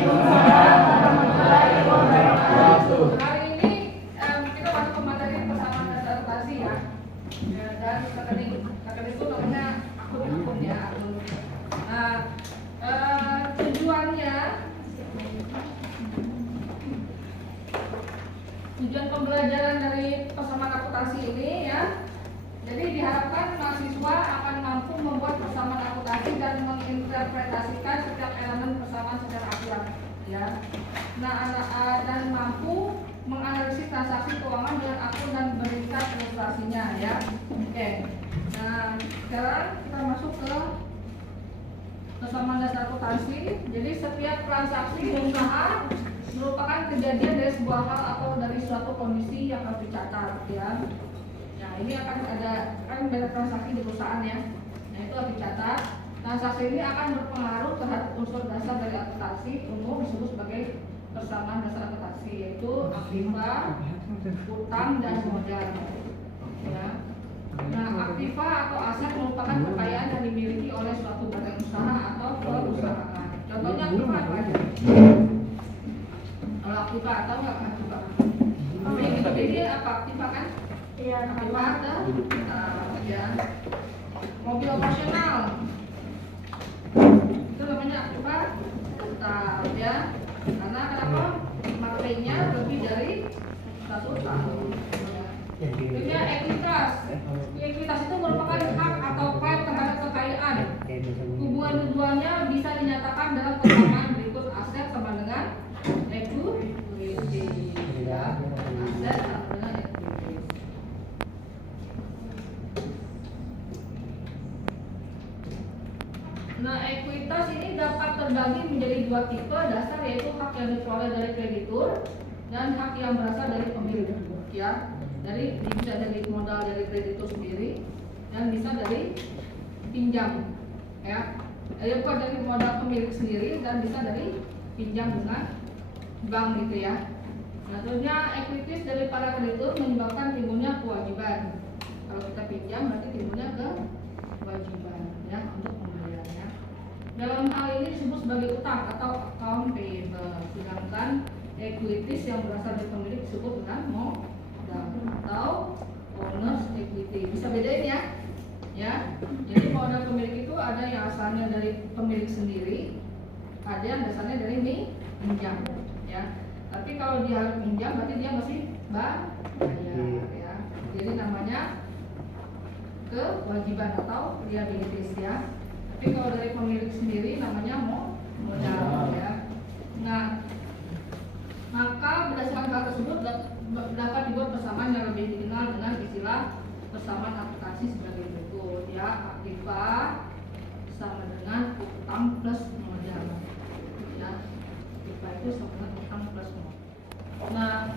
Hari ini kita masuk ke materi persamaan dasar operasi ya. Dan rekening itu namanya akun ya. Nah, tujuan pembelajaran dari persamaan akuntansi ini ya. Jadi diharapkan mahasiswa akan mampu membuat persamaan akuntansi dan menginterpretasikan setiap elemen persamaan secara akurat ya. Nah, dan mampu menganalisis transaksi keuangan dengan akun dan berikat ilustrasinya ya. Oke. Nah, sekarang kita masuk ke persamaan dasar akuntansi. Jadi setiap transaksi usaha merupakan kejadian dari sebuah hal atau dari suatu kondisi yang harus dicatat ya. Nah, ini akan ada banyak transaksi di perusahaan ya. Nah, itu harus dicatat. Transaksi ini akan berpengaruh terhadap unsur dasar dari akuntansi umum disebut sebagai persamaan dasar akuntansi, yaitu aktiva, utang, dan modal ya. Nah, aktiva atau aset merupakan kekayaan yang dimiliki oleh suatu badan usaha atau perusahaan. Contohnya aktiva apa aja? Kalau aktiva atau nggak aktiva? Ini apa aktiva kan? Iya, aktiva ada ya. Mobil operasional itu namanya aktiva total ya. Karena kenapa? Makainya lebih dari 1 tahun. Ini ekuitas. Ekuitas itu merupakan hak atau klaim terhadap kekayaan. Hubungan-hubungannya bisa dinyatakan dalam persamaan berikut: aset sama dengan ekuiti ya. Aset sama dengan ekuiti. Nah, ekuitas ini dapat terbagi menjadi 2 tipe dasar, yaitu hak yang diperoleh dari kreditur dan hak yang berasal dari pemilik ya. Dari bisa dari modal dari kreditur sendiri dan bisa dari pinjam ya. Jadi dari modal pemilik sendiri dan bisa dari pinjam dengan bank gitu ya. Nah, tentunya ekuitas dari para kreditur menyebabkan timbulnya kewajiban. Kalau kita pinjam berarti timbulnya kewajiban ya untuk pembayarannya. Dalam hal ini disebut sebagai utang atau account payable. Sedangkan ekuitas yang berasal dari pemilik disebut dengan modal atau owner's equity. Bisa bedain ya. Ya. Jadi modal pemilik itu ada yang asalnya dari pemilik sendiri, ada yang asalnya dari pinjam ya. Tapi kalau dia harus pinjam berarti dia mesti bayar ya. Jadi namanya kewajiban atau liabilities ya. Tapi kalau dari pemilik sendiri namanya modal ya. Nah, maka berdasarkan hal tersebut dapat dibuat persamaan yang lebih dikenal dengan istilah persamaan akuntansi sebagai berikut ya. Aktiva sama dengan utang plus modal ya. Aktiva itu sama dengan utang plus modal. Nah,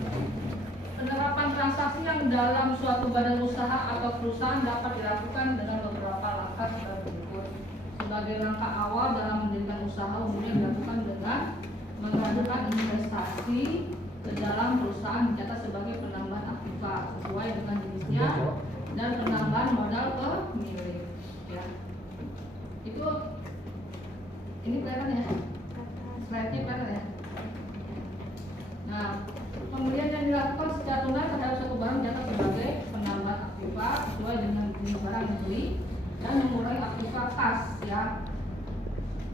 penerapan transaksi yang dalam suatu badan usaha atau perusahaan dapat dilakukan dengan beberapa langkah sebagai berikut. Sebagai langkah awal dalam mendirikan usaha umumnya dilakukan dengan mengajukan investasi ke dalam perusahaan dicatat sebagai penambahan aktiva sesuai dengan jenisnya dan penambahan modal pemilik ya. Itu ini kelihatan ya, slide-nya kelihatan ya. Nah, pembelian yang dilakukan secara tunai terhadap satu barang dicatat sebagai penambahan aktiva sesuai dengan jenis barang yang dibeli dan mengurangi aktiva kas ya.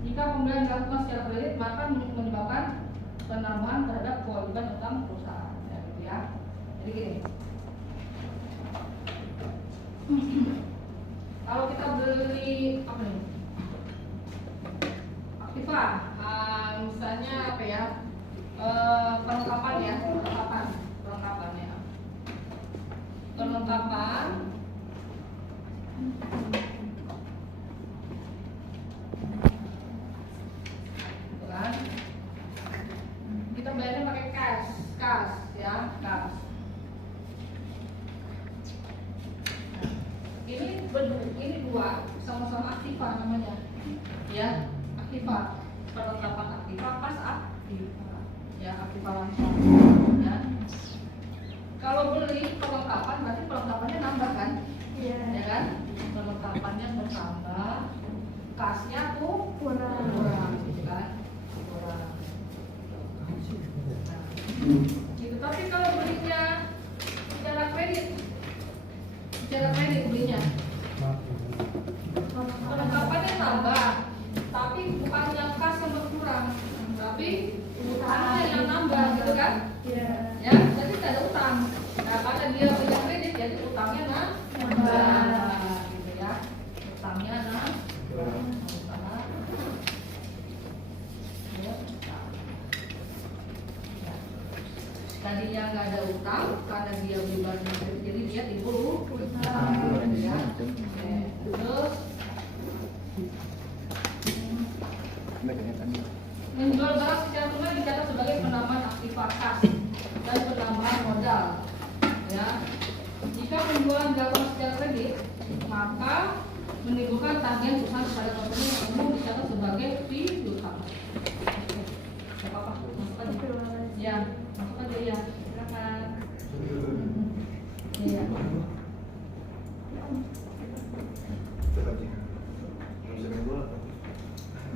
Jika pembelian dilakukan secara kredit maka menyebabkan penambahan terhadap kewajiban utang perusahaan ya, gitu ya. Jadi gini, kalau kita beli apa nih aktiva, misalnya apa ya, perlengkapan ya, perlengkapan kan kita bayarnya pakai cash ya, cash. Ini dua sama-sama aktiva namanya ya, aktiva, perlengkapan aktiva pas aktiva ya, aktiva langsung ya. Kalau beli perlengkapan berarti perlengkapannya nambah kan ya kan, perlengkapannya bertambah, kasnya tuh kurang gitu kan, kurang. Gitu. Tapi kalau belinya secara kredit belinya, perlengkapannya tambah, tapi bukan yang kas yang berkurang, tapi utangnya yang nambah, gitu kan? Ya, jadi tidak ada utang. Nah, karena dia punya kredit, jadi utangnya nambah, gitu ya. Utangnya nambah. Tadinya nggak ada utang karena dia beli barang kredit, jadi dia timbul utang. Ya. Terus menjual barang secara tunai dicatat sebagai penambahan aktiva kas dan penambahan modal. Ya. Jika penjualan dilakukan secara kredit, maka menimbulkan tagihan perusahaan kepada konsumen yang umum dicatat sebagai piutang. Tidak apa-apa, masuk aja. Ya, masuk aja ya. Silakan. Iya.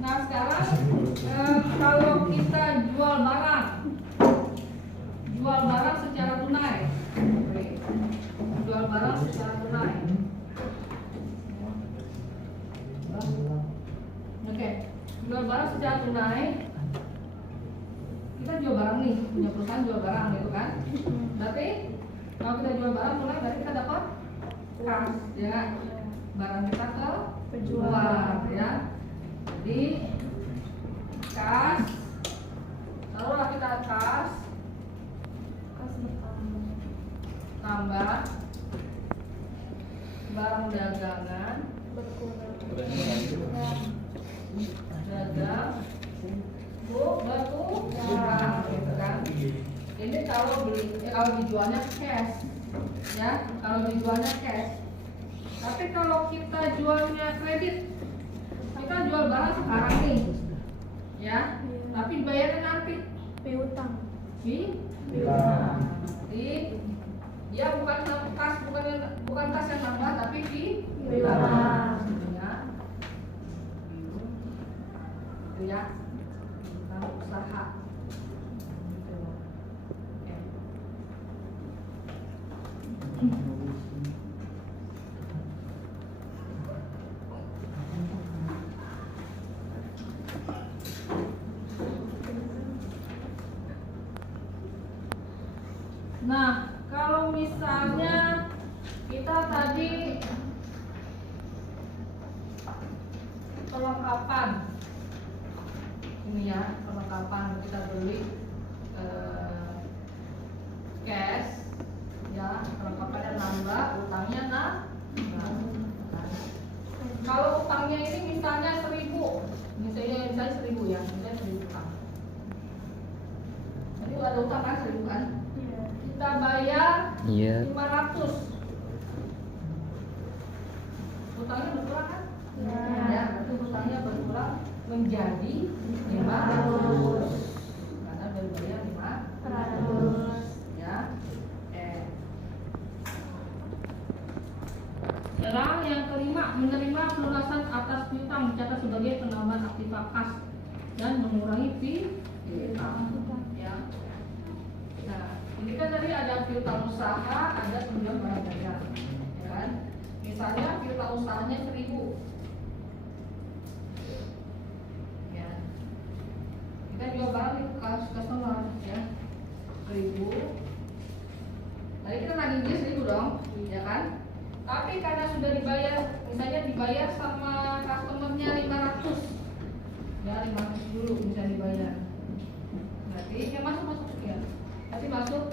Nah sekarang kalau kita jual barang secara tunai, Oke, jual barang secara tunai, kita jual barang nih, punya perusahaan jual barang gitu kan. Berarti kalau kita jual barang tunai, berarti kita dapat kas, ya. Barang kita ke penjual, ya. Jadi kas, taruhlah kita kas tambah barang dagangan dagang berkurang, gitu kan. Ini kalau dijualnya cash, ya. Kalau dijualnya cash. Tapi kalau kita jualnya kredit, kita jual barang sekarang nih, ya. Tapi bayarnya nanti piutang. Nanti ya bukan kas yang nambah, tapi piutang. Ya, kita usaha. Nah, kalau misalnya kita tadi perlengkapan, ini ya, perlengkapan kita beli cash, ya, perlengkapannya nambah, utangnya nambah. Kalau utangnya ini misalnya 1.000, misalnya 1.000 ya, misalnya 1.000 utang. Jadi ada utang kan 1.000 kan? Kita bayar 500. Utangnya berkurang kan? Ya, berarti utangnya berkurang menjadi 500. Karena baru bayar 500. Ya. Sekarang yang kelima, menerima pelunasan atas piutang dicatat sebagai penambahan aktiva kas dan mengurangi piutang. Ya. Nah, ini kan tadi ada piutang usaha, ada penjualan barang dagang, ya kan? Misalnya piutang usahanya 1.000, ya. Kita jual barang di customer, ya, 1.000. Tadi kita nagih dia 1.000 dong, ya kan? Tapi karena sudah dibayar, misalnya dibayar sama customernya 500, ya 500 dulu bisa dibayar. Berarti ya masuk ya.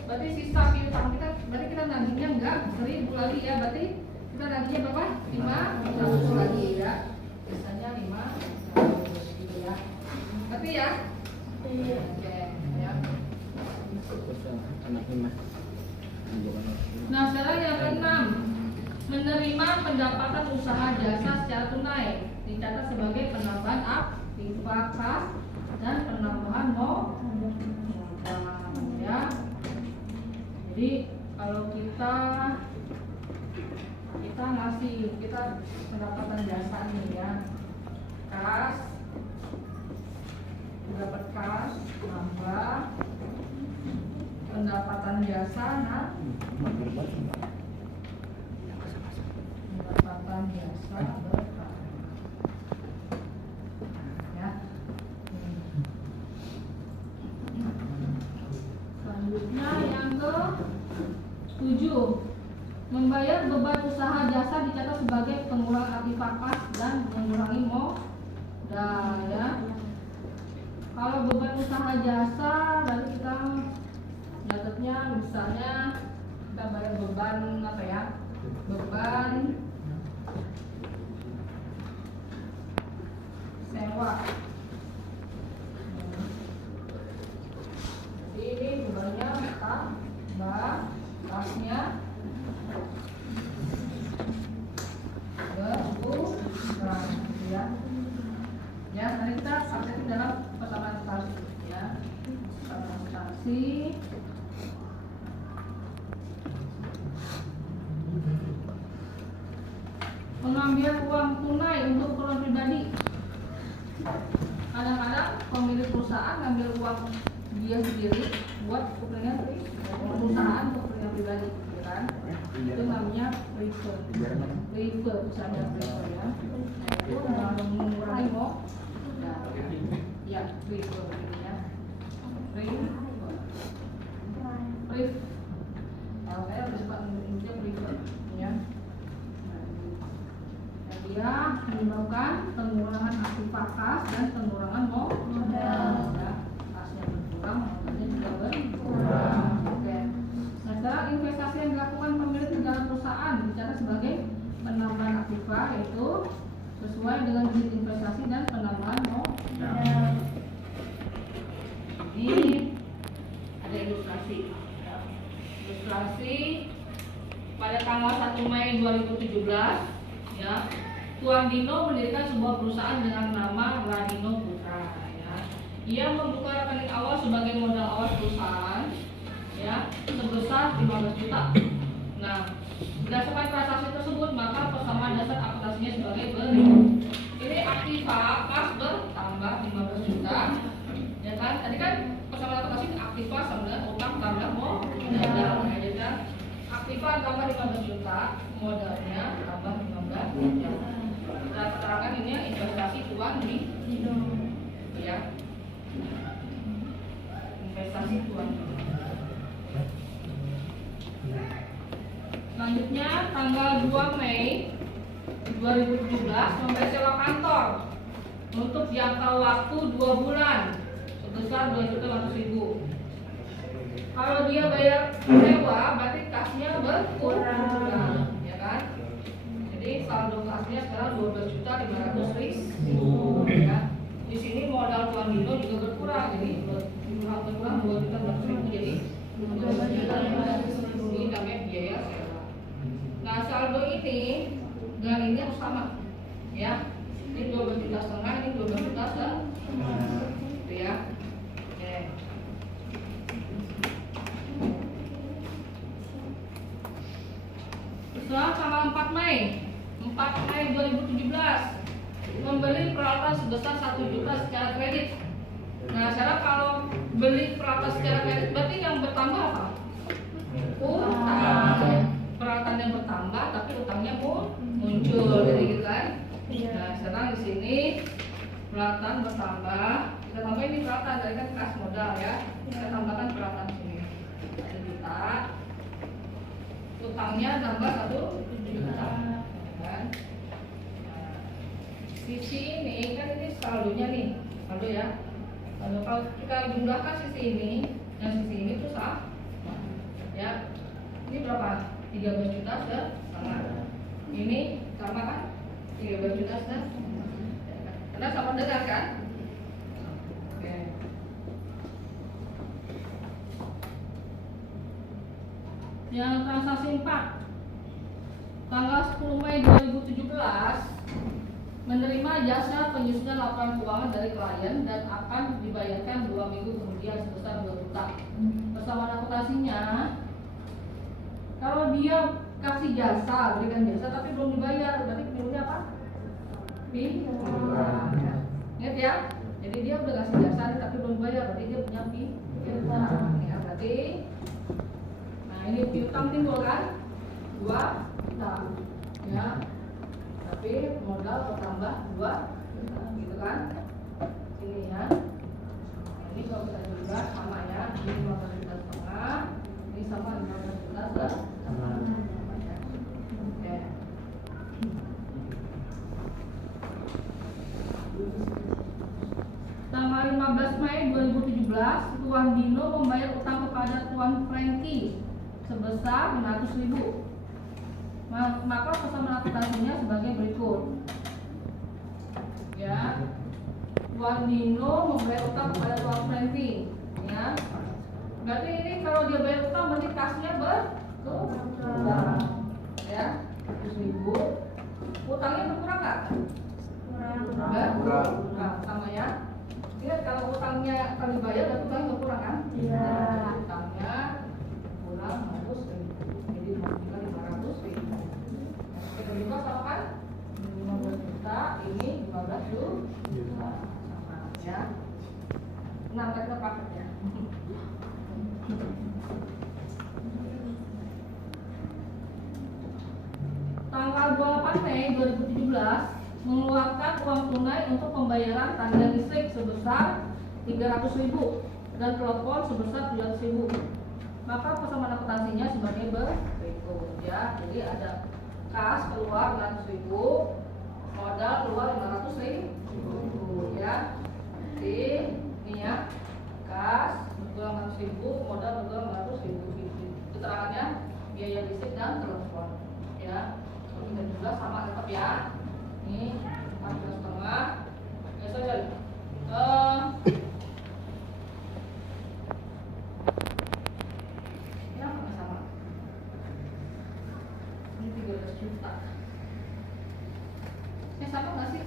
Berarti sisa piutang kita, berarti kita nagihnya enggak 1.000 lagi ya, berarti kita nagihnya berapa? 500 lagi ya. Biasanya 500 gitu ya. Tapi ya. Oke, ya. Nah, sekarang yang keenam, menerima pendapatan usaha jasa secara tunai dicatat sebagai penambahan aktiva kas dan penambahan modal. Ya. Jadi kalau kita ngasih pendapatan jasa nih ya, kas, dapat kas, nambah, usaha jasa dicatat sebagai pengurangan aktiva kas dan mengurangi modal ya. Kalau beban usaha jasa berarti kita catatnya misalnya kita bayar beban apa ya? Beban sewa. Jadi ini bebannya tambah kasnya berkurang ya. Ya, nanti kita praktekin dalam persamaan substansi ya. Persamaan substansi. Mengambil uang tunai untuk keperluan pribadi. Kadang-kadang pemilik perusahaan ngambil uang dia sendiri buat kepentingan perusahaan untuk kepentingan pribadi, ya kan? Itu namanya prefer, misalnya prefer ya. Nah, itu mengurangi ya prefer ya. Kalau saya lebih suka menyebutnya prefer ya. Dia menyebabkan pengurangan aktiva kas dan pengurangan modal ya. Kasnya berkurang, modalnya juga berkurang. Oke. Nah, sekarang investasi yang dilakukan pemilik di dalam perusahaan dicatat sebagai penambahan aktiva, yaitu sesuai dengan jenis investasi dan penambahan modal. Ini ada ilustrasi. Ilustrasi pada tanggal 1 Mei 2017 ya. Tuan Dino mendirikan sebuah perusahaan dengan nama Radino Putra ya. Ia membuka rekening awal sebagai modal awal perusahaan ya sebesar 15 juta. Nah, berdasarkan transaksi tersebut maka persamaan dasar akuntansinya sebagai berikut. Ini aktiva kas bertambah 15 juta. Ya kan? Tadi kan persamaan akuntansi aktiva sama dengan utang tambah modal. Jadi kan aktiva tambah 15 juta, modalnya tambah 15 juta. Nah, keterangan ini investasi Tuan Dino ya. Investasi Tuan Dino. Selanjutnya tanggal 2 Mei 2017 memberi sewa kantor untuk jangka waktu 2 bulan sebesar 2.500.000. Kalau dia bayar sewa berarti kasnya berkurang ya kan? Jadi saldo kasnya sekarang 12.500.000 ya. Di sini modal Tuan Dino juga berkurang, jadi berkurang 2.500.000 jadi 12.500.000. Ini namanya biaya sewa. Nah, saldo ini dengan ini harus sama ya. Ini 12,5 juta, ini 12 juta gitu ya. Oke. Setelah tanggal 4 Mei 2017 membeli peralatan sebesar 1 juta secara kredit. Nah, sekarang kalau beli peralatan secara kredit berarti yang bertambah apa? Utang. Peralatan yang bertambah tapi utangnya pun muncul, jadi gitu kan? Nah, sekarang di sini peralatan bertambah, kita tambah ini peralatan dari kan kas modal ya. Kita tambahkan peralatan sini 1 juta. Utangnya tambah 1 juta kan? Nah, sisi ini kan ini saldonya nih, saldo ya. Lalu kalau kita jumlahkan sisi ini dan sisi ini tuh sama ya. Ini berapa? 13 juta setengah. Ini sama kan? 13 juta setengah. Karena sama dengan kan? Oke. Yang transaksi 4 tanggal 10 Mei 2017 menerima jasa penyusunan laporan keuangan dari klien dan akan dibayarkan 2 minggu kemudian sebesar 2 juta. Persamaan akuntansinya, kalau dia kasih jasa, berikan jasa tapi belum dibayar, berarti penurunnya apa? Piutang. Ingat ya? Jadi dia udah kasih jasa tapi belum bayar, berarti dia punya piutang. Ya, berarti nah ini piutang timbul kan? 2 juta. Ya. Tapi modal bertambah 2 gitu kan? Ini ya. Ini kalau kita juga sama ya, ini 15 juta setengah, ini sama 15 juta setengah. Oke. Tanggal 15 Mei 2017, Tuan Dino membayar utang kepada Tuan Frankie sebesar 500.000. Maka pesanan akuntansinya sebagai berikut. Ya, Tuan Dino membayar utang kepada Tuan Frankie. Ya, berarti ini kalau dia bayar utang berarti kasnya berkurang. Ya, 100.000. Utangnya berkurang nggak? Berkurang. Sama ya. Ingat kalau utangnya kali bayar berarti utangnya berkurang kan? Iya. Utangnya kurang harus jadi 500.000. Kita juga sama kan? 15 juta, ini 15 juta. Sama ya. Nah, kita paketnya. Tanggal 28 Mei 2017 mengeluarkan uang tunai untuk pembayaran tagihan listrik sebesar 300.000 dan telepon sebesar 700.000. Maka pesanan akuntansinya sebagai berikut ya. Jadi ada kas keluar 100.000, modal keluar 500.000 ya. Jadi ini ya, kas keluar 500.000, modal keluar 500.000. Keterangannya biaya listrik dan telepon ya. Kita juga sama tetap ya. Ini 14,5. Ya saya ini apa sama? Ini 13 juta. Ini sama nggak sih?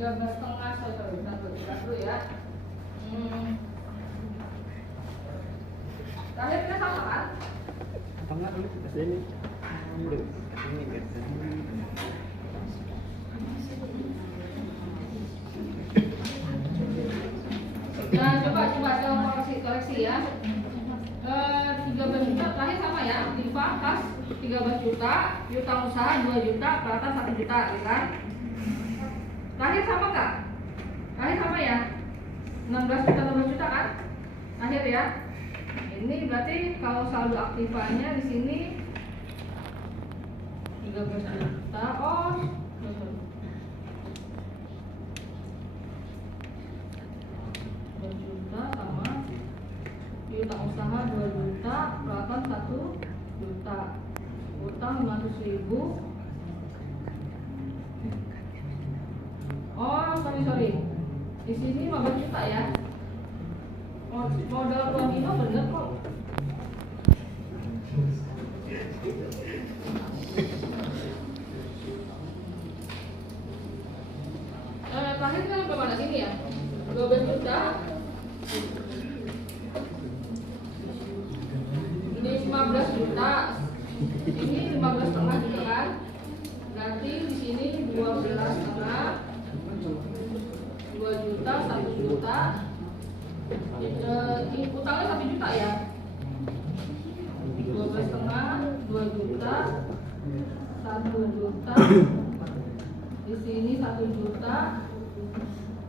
13,5. Sorry, kita dulu ya. Terakhirnya sama kan? Apa enggak dulu kita sini? Ini gitu. Nah, coba koreksi ya. 13 juta terakhir sama ya. Infak kas 13 juta, piutang usaha 2 juta, peralatan 1 juta, ya kan? Terakhir sama nggak? Terakhir sama ya. 16 juta kan? Akhir ya. Ini berarti kalau saldo aktifanya di sini 13 juta. Oh, 2 juta sama piutang usaha 2 juta, peralatan 1 juta, utang 500.000. Oh, sorry. Di sini 15 juta ya. Modal Tuan Dino bener kok. Terakhir kan kemana sini ya? 12 juta. Ini 15 juta. Ini 15,5 juta kan? Berarti di sini 12,5. 2 juta, 1 juta. Utangnya 1 juta ya. 12,5, 2 juta, 1 juta. Di sini 1 juta.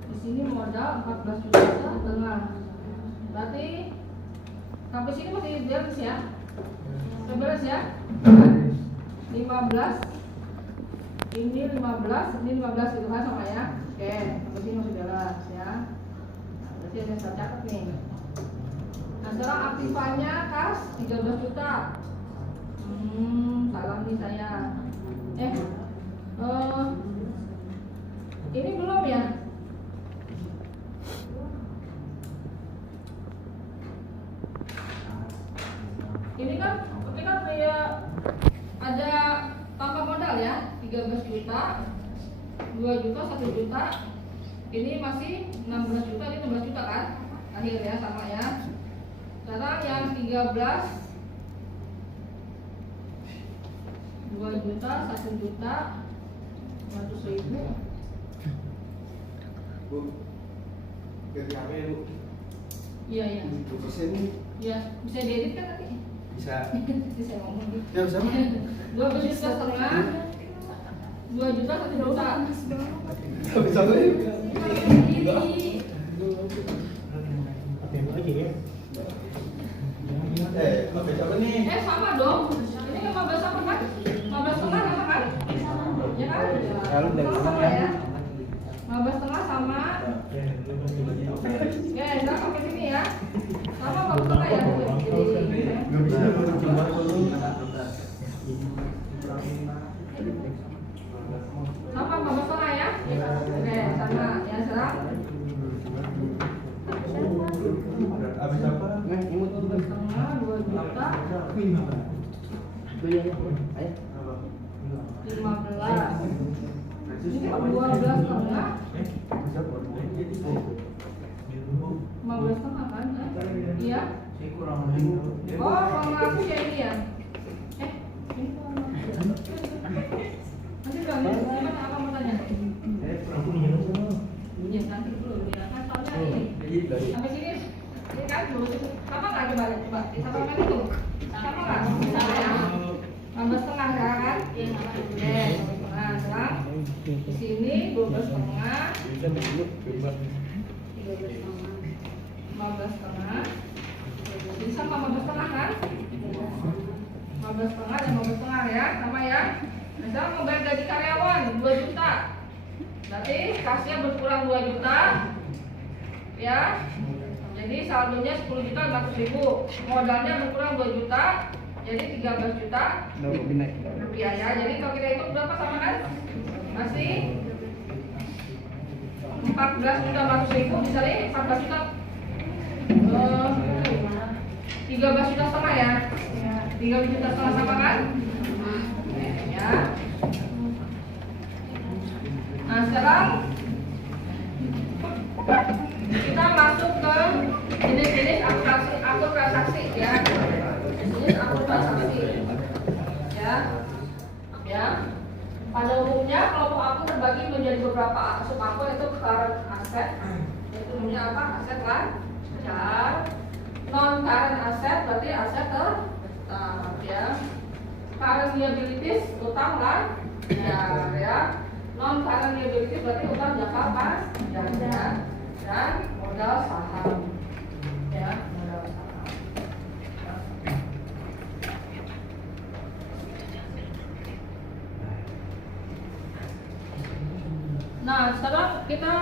Di sini modal 14 juta setengah. Berarti sampai sini masih beres ya? Beres ya? 15. Ini 15, ini 15 itu kan sama ya? Oke, sampai sini masih beres ya. Berarti ada saya catat nih. Nah sekarang aktifannya kas 13 juta. Salah nih saya. Ini belum ya? Ini kan ketika dia ada tambah modal ya, 13 juta, 2 juta, 1 juta. Ini masih 16 juta, ini 16 juta kan? Akhir ya, sama ya. Sekarang yang 13 2 juta, 1 juta, 100.000. Bu, ganti HP ya Bu? Iya. 2% nih. Iya, bisa diedit kan nanti? Bisa. Bisa ngomong gitu. Ya bisa Bu. 12 juta setengah, 2 juta, 1 juta. Bisa Bu. Pakai siapa nih? Sama dong. Ini 15 sama kan? 15 setengah sama kan? Ya kan? Kalau dari Sama ulang ya. ya. 15,5 sama. Ya, kita sampai sini ya. Sama 15,5 ya. Jadi Nggak bisa kalau cuma sama 15,5 ya. Oke, sama. Ya, sekarang habis apa? 15,5 2 juta 15. Ini 12,5. 15,5 kan? Iya. Oh, uang aku ya ini ya. Ini uang aku. Nanti bilangnya gimana? Apa mau tanya? Iya, nanti dulu ya. Kan soalnya ini. Sampai sini. Ini kan dulu. Sama nggak coba? Sama kan itu? Sama nggak? Sama ya. 15,5 kan? Iya. Nah, sekarang di sini 12,5. 15,5. Jadi sama 15,5 kan? 15,5 dan 15,5 ya, sama ya. Nah, sekarang membayar gaji karyawan 2 juta. Berarti kasnya berkurang 2 juta. Ya. Jadi saldonya 10.500.000. Modalnya berkurang 2 juta. Jadi 13 juta rupiah ya. Jadi kalau kita hitung berapa sama kan? Masih 14.500.000 dikali 14 juta. 13 juta setengah ya. 13 juta setengah sama kan? Ya. Nah, sekarang kita masuk ke jenis-jenis akun transaksi ya. Jenis akun transaksi. Ya. Pada umumnya kelompok akun terbagi menjadi beberapa subakun, itu current asset. Itu namanya apa? Aset lancar. Non current asset berarti aset tetap ya. Current liabilities utang lancar ya. Non current liabilities berarti utang jangka panjang ya. Dan modal saham ya, modal saham. Nah, sekarang kita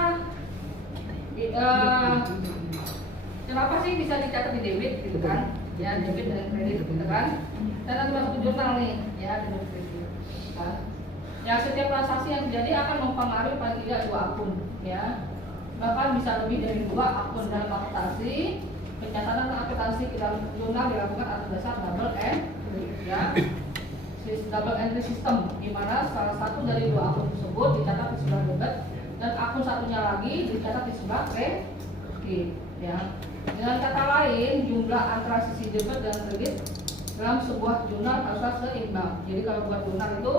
kenapa sih bisa dicatat di debit gitu kan? Ya, debit dan kredit gitu kan? Dan nanti masuk ke jurnal nih, ya, debit kredit. Kan? Ya, setiap transaksi yang terjadi akan mempengaruhi paling tidak 2 akun, ya. Bahkan bisa lebih dari 2 akun dalam akuntansi. Pencatatan akuntansi di dalam jurnal dilakukan atas dasar double entry, ya. Double entry system, di mana salah satu dari 2 akun tersebut dicatat di sebelah debit dan akun satunya lagi dicatat di sebelah kredit, ya. Dengan kata lain, jumlah antara sisi debit dan kredit dalam sebuah jurnal haruslah seimbang. Jadi kalau buat jurnal itu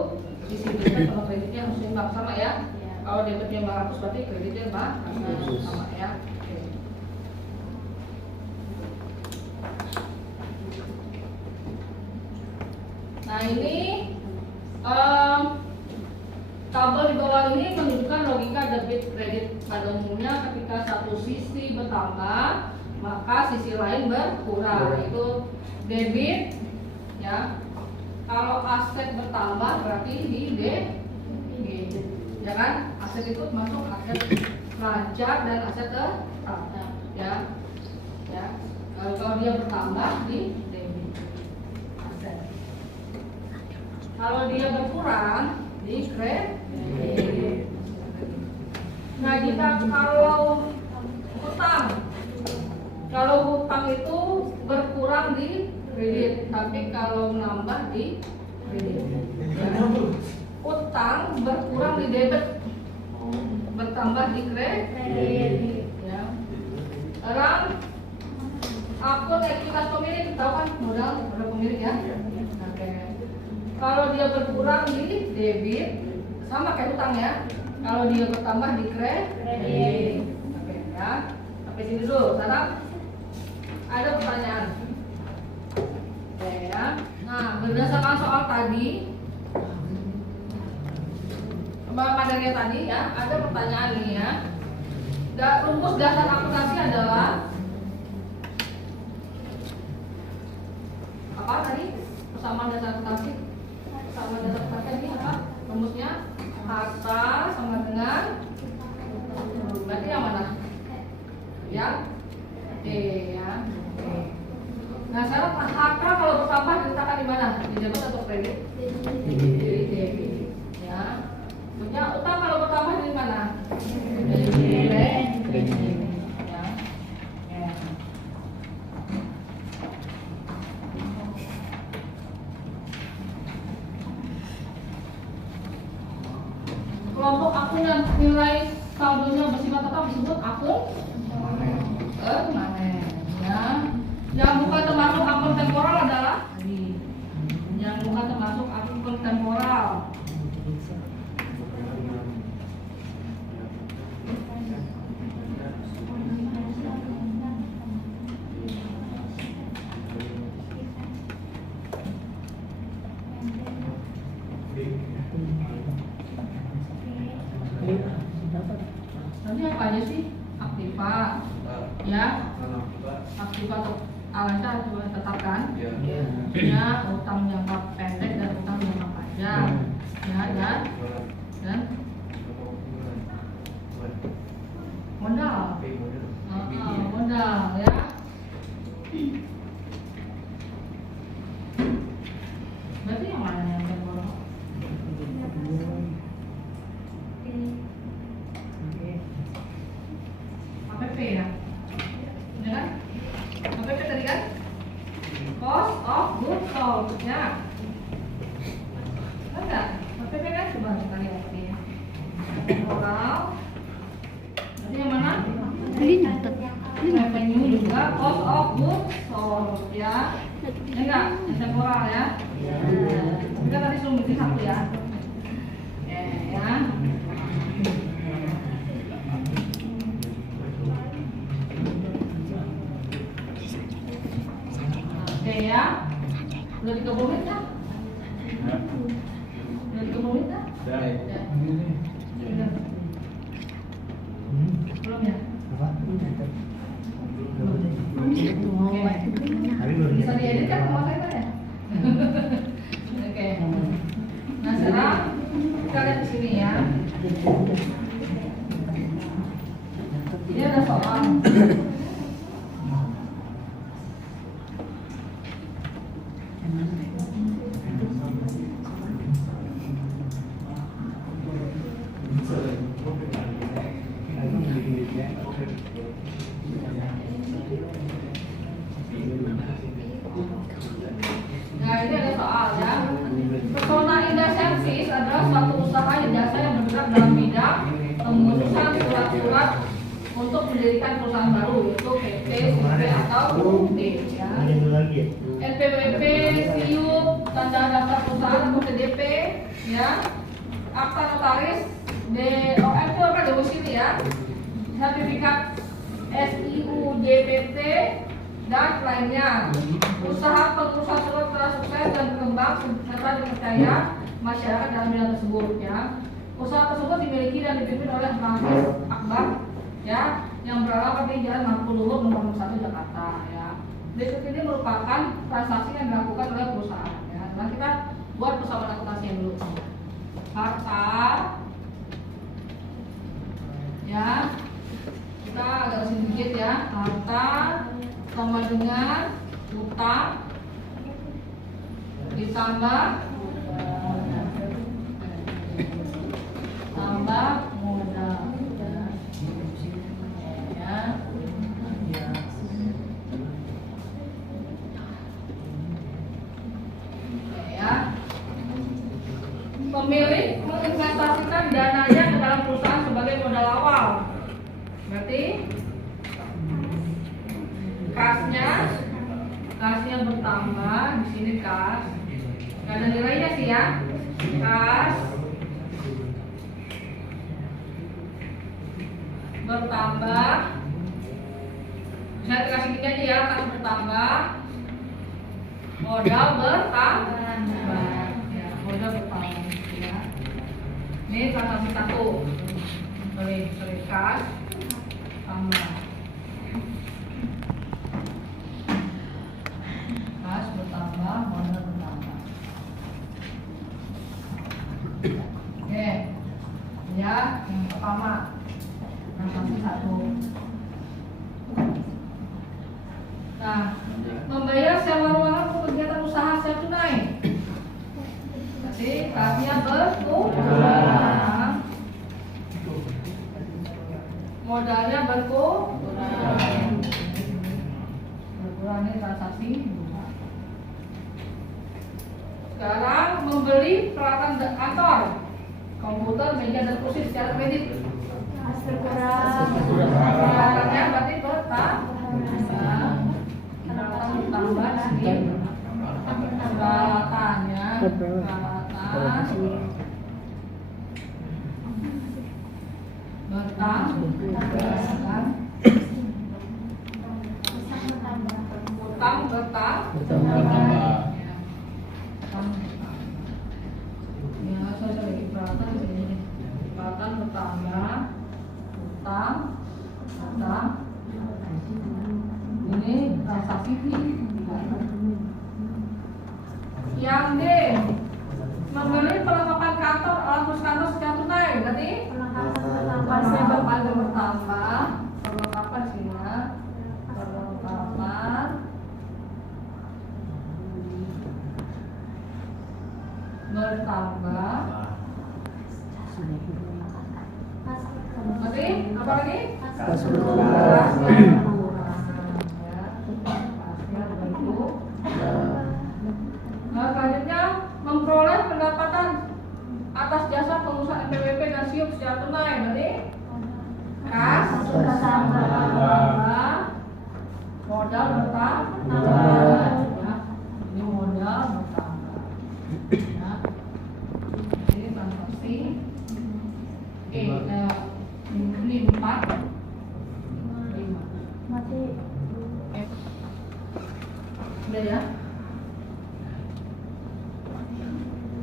sisi debit sama kreditnya harus seimbang, sama ya. Kalau debitnya 500 berarti kreditnya sama ya. Oke. Nah, ini tabel di bawah ini menunjukkan logika debit kredit. Pada umumnya ketika satu sisi bertambah, maka sisi lain berkurang, yaitu debit ya. Kalau aset bertambah berarti di debit, ya kan? Aset itu masuk aset lancar dan aset tetap, ya. Ya. Kalau dia bertambah di debit aset. Kalau dia berkurang di kredit. Nah, jika kalau hutang itu berkurang di kredit, tapi kalau menambah di kredit. Ya. Utang berkurang di debit, bertambah di kredit. Ya. Sekarang akun ekuitas pemilik, tahu kan modal pemilik ya. Oke. Kalau dia berkurang di debit, sama kayak utang ya. Kalau dia bertambah di kredit. Oke ya. Sampai sini dulu. Sekarang ada pertanyaan. Oke ya. Nah, berdasarkan soal tadi, materinya tadi ya, ada pertanyaan nih ya. Rumus dasar akuntansi adalah apa tadi? Persamaan dasar akuntansi. Persamaan dasar akuntansi ini apa? Rumusnya harta sama dengan Kelompok akun yang nilai saldonya bersifat tetap disebut akun permanen. Ya. Yang bukan termasuk akun temporal adalah yang bukan termasuk akun temporal. Tadi apa aja sih? Aktiva, ya. Aktiva atau Alanta juga tetapkan. Ya, utang jangka pendek dan utang jangka panjang. Ya, dan modal. Modal, ya. Berarti yang mana yang temporal? APP ya? Bener kan? APP tadi kan? Cost of goods sold, ya. Enggak? APP kan coba kita lihat ya. Temporal. Berarti yang mana? Revenue juga cost of goods sold, ya. Enggak? Yang temporal ya. Kita tadi suruh bikin satu ya. Oke, ya. Oke ya. Udah 30 menit kan? Udah 30 menit kan? Ya. Belum ya? Bisa diedit kan kalau saya ya? Oke. Nah sekarang kita lihat di sini ya. Ini ada soal. Nah ini ada soal ya. Pesona Indah Service adalah suatu usaha jasa yang bergerak dalam bidang pengurusan surat-surat untuk mendirikan perusahaan baru, yaitu PT, CP atau UB ya. NPWP, SIUP, tanda daftar perusahaan atau TDP ya. Akta notaris, DOM itu apa domisili ya. Sertifikat SIUJPT dan lainnya. Usaha pengurusan surat telah sukses dan berkembang serta dipercaya masyarakat dalam bidang tersebut ya. Usaha tersebut dimiliki dan dipimpin oleh Hafiz Akbar ya, yang beralamat di Jalan Mangku Luhur nomor 1 Jakarta ya. Berikut ini merupakan transaksi yang dilakukan oleh perusahaan ya. Nah kita buat persamaan akuntansi dulu. Harta ya, kita agak sedikit ya. Harta sama dengan utang ditambah modal ya. Ya. Pemilik menginvestasikan dananya ke dalam perusahaan sebagai modal awal. Berarti kasnya bertambah, di sini kas. Gak ada nilainya sih ya. Kas bertambah. Saya kasih gini aja ya, kas bertambah. Modal bertambah. Ya, modal bertambah ya. Ini transaksi 1. Sorry, kas tambah. Kas bertambah, modal bertambah. Oke. Ya, yang pertama transaksi 1. Nah, membayar sewa ruangan untuk kegiatan usaha secara tunai. Berarti kasnya berkurang. Modalnya berkurang. Berkurang ini transaksi 2. Sekarang membeli peralatan kantor. komputer, meja dan kursi secara kredit. Berkurang. Pendapatannya berarti bertambah. Tambah sini. Pendapatannya pendapatan utang bertambah. Ya, saya lagi peralatan sini. Peralatan bertambah, utang, ini transaksi fee. Yang D, membeli perlengkapan kantor, alat tulis kantor secara tunai, berarti perlengkapan bertambah, perlengkapan sih ya, perlengkapan bertambah. Berarti apa lagi? Kas Kas berkurang. Nah, selanjutnya memperoleh pendapatan atas jasa pengusaha NPWP dan SIUP secara tunai, berarti kas bertambah, modal bertambah, ya. Ini modal bertambah. Ya. Ini transaksi ini 4 5. Mati. Udah ya.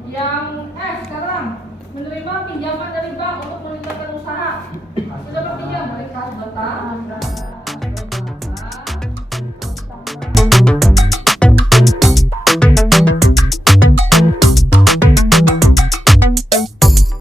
Yang F sekarang menerima pinjaman dari bank untuk meningkatkan usaha. Sudah pinjam dari kas bertambah.